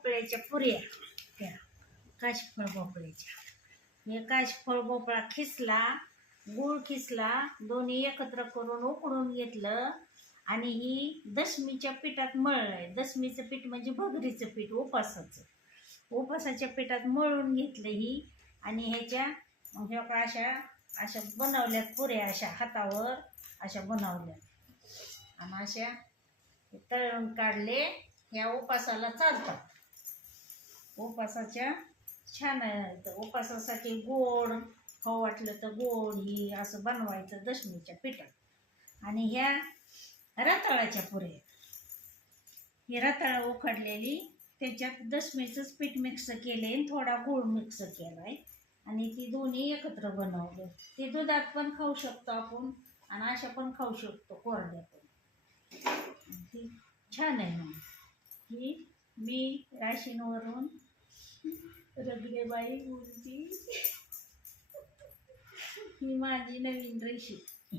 भोपळ्याच्या पुऱ्या, त्या काशीफळ भोपळ्याच्या. हे काशीफळ भोपळा खिसला, गूळ खिसला, दोन्ही एकत्र करून उकडून घेतलं आणि ही दशमीच्या पिठात मळलंय. दशमीचं पीठ म्हणजे भगरीचं पीठ, उपासाच्या पिठात मळून घेतलं ही. आणि ह्याच्या ह्या अशा बनवल्यात पुऱ्या, अशा हातावर अशा बनवल्या आणि अशा तळून काढले. ह्या उपासाला चालतात. उपासाच्या छान आहे. उपासासाठी गोड खाऊ वाटलं तर गोड ही असं बनवायचं दशमीच्या पिठात. आणि ह्या रताळाच्या पुऱ्या, ही रताळं उकडलेली, त्याच्यात दशमीचंच पीठ मिक्स केले, थोडा गूळ मिक्स केलाय आणि ती दोन्ही एकत्र बनवले. ती दुधात पण खाऊ शकतो आपण आणि अशा पण खाऊ शकतो, कोरड्या पण. ती छान आहे. मग ही मी राशीनवरून रगडेबाई बोलती. ही माझी नवीन रेसिपी.